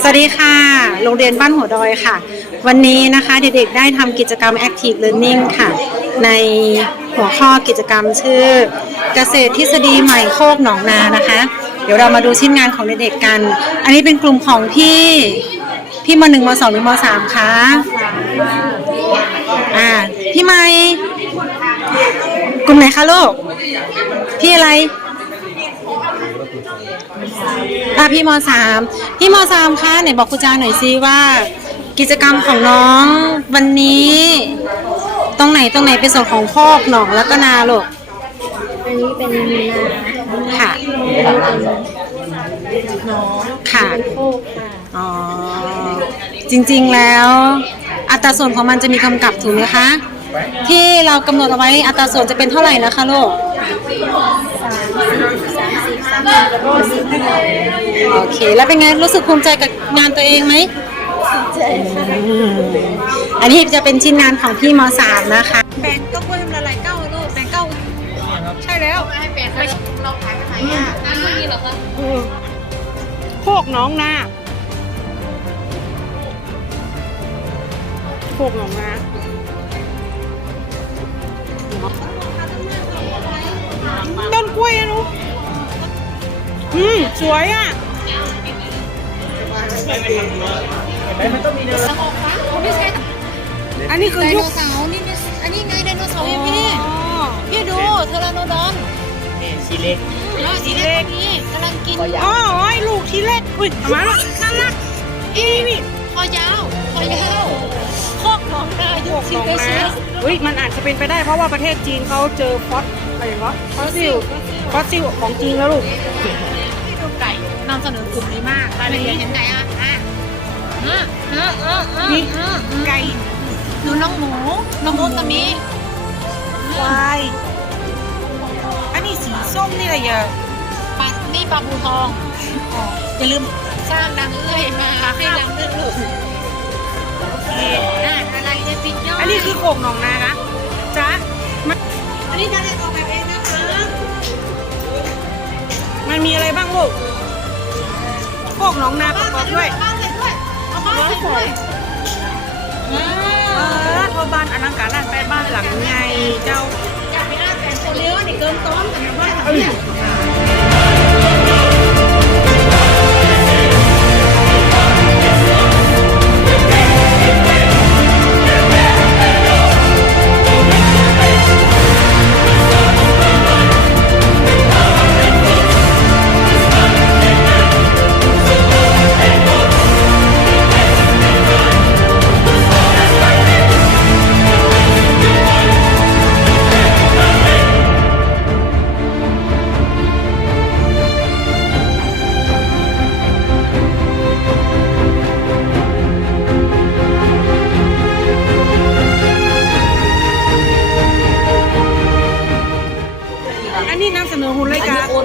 สวัสดีค่ะ โรงเรียนบ้านหัวดอยค่ะ วันนี้นะคะเด็กๆได้ทำกิจกรรม Active Learning ค่ะ ในหัวข้อกิจกรรมชื่อ เกษตรทฤษฎีใหม่โคกหนองนานะคะ เดี๋ยวเรามาดูชิ้นงานของเด็กๆกัน อันนี้เป็นกลุ่มของพี่ พี่มหนึ่งมสองหรือมสามคะอ่า พี่ไม่กลุ่มไหนคะลูก พี่อะไรค่ะพี่มสามพี่มสามคะไหนบอกครูจาหน่อยซิว่ากิจกรรมของน้องวันนี้ตรงไหนตรงไหนเป็นส่วนของพ่อหนองแล้วก็นาลูกอันนี้เป็นนาค่ะ น้อง ค่ะพ่อค่ะ อ๋อ จริงๆแล้ว อัตราส่วนของมันจะมีกำกับถูกไหมคะ ที่เรากำหนดเอาไว้อัตราส่วนจะเป็นเท่าไหร่นะคะลูกโอเคแล้วเป็นไงรู้สึกภูมิใจกับงานตัวเองไหมอันนี้จะเป็นชิ้นงานของพี่มอสามนะคะแบงก็ควรทำละลายเก้าลูกแบงเก้าใช่แล้วให้แบงไปลองขายไปไหนอ่ะงานพนี้เหรอคะโคกน้องนาโคกน้องนาด้นกล้วยนะลูกอืมสวยอ่ะ อันนี้คือยุคสาวนี่อันนี้ไงไดโนเสาร์พี่พี่ดูเทเลโนดอนสีเล็กสีเล็กนี่กำลังกินอ๋อไอ้ลูกสีเล็กอุ้ยมาละน่ารักอีนี่คอยาวคอยาวคอกของตายกสีเล็กอุ้ยมันอาจจะเป็นไปได้เพราะว่าประเทศจีนเขาเจอฟอสอะไรวะฟอสซิลฟอสซิลของจีนแล้วลูกํเสนอกลุ่มนี้มากไปเห็นไก่อ่ะอ่ะนี่ไก่ดูน้องหมูน้องมูตัวนีควายอันนี้สีส้มนี่อะไรเยอะนี่ปลาบูทองอย่าลืม สร้างดังเอื้อยมาให้ดังเอื้อยถูกโอเคอะไรนี่ปิดยอดอันนี้คือโขงน้องนะคะจ๊ะมันอันนี้จะได้ตัวแบบเองนะคะมันมีอะไรบ้างลูกโปกน้องนาประกอบด้วยเออเออบ้านอลังการร้านแปบ้านหลังไง เจ้าอยากไปร้านแปนโซเลียวนี่เกินต้มแต่ไม่ไหวแบบนี้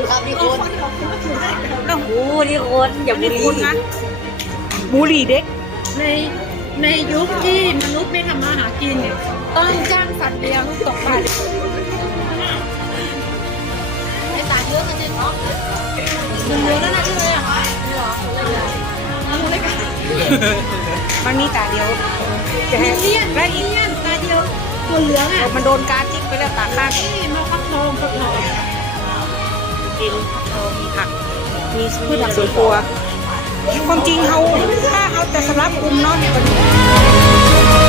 ครับพี่คนนั่งหูนี่คนอย่าบุหรี่นะบุหรี่เด็ก ในในยุคที่มนุษย์ไม่ทำมาหากินต้องจ้างสัตว์เลี้ยงตกปลาไอตาเยอะจริงเนาะเยอะแล้วนะที่เล่เหรอเลยมันมีตาเดียวแต่เลี้ยงแ้วตาเดียวตัวเหลืองอ่ะมันโดนการจิ้มไปแล้วตาข้างนี่มาคับทองคับทองกินมผักมีพืชผักสวนครัว ความจริงเฮาถ้าเฮาแต่สําหรับกลุ่มเนาะ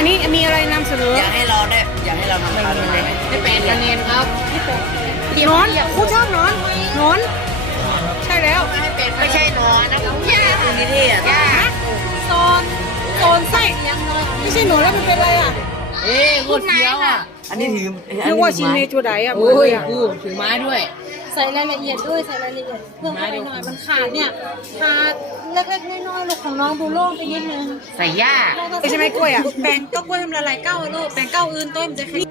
ันนี้มีอะไรนำเสนออยากให้เราได้อยากให้เรานำพาดูไหมได้เป็นกันเยนครับนอนผู้ชอบนอน นอนใช่แล้วไม่ใช่นอนนะครับแย่ตนี้ที่อ่ะโซนโซนไส้ยังนอนไม่ใช่หนูแล้วมันเป็นอะไรอ่ะเอ้ยคุณเสียวอ่ะ อันนี้ถือไม่ว่าชิเมจูไดอ่ะโอ้ยถือไม้ด้วยใส่รายละเอียดด้วยใส่รายละเอียดเพิ่มไปหน่อย มันขาดเนี่ยขาดเล็กๆน้อยๆลูกของน้องดูโล่งไปนิดนึงใส่ยากใช่ไหมกล้วยอ่ะแปงก็กล้วยทำละลายเก้าลูกแปงเก้าอื่นต้มจะขี้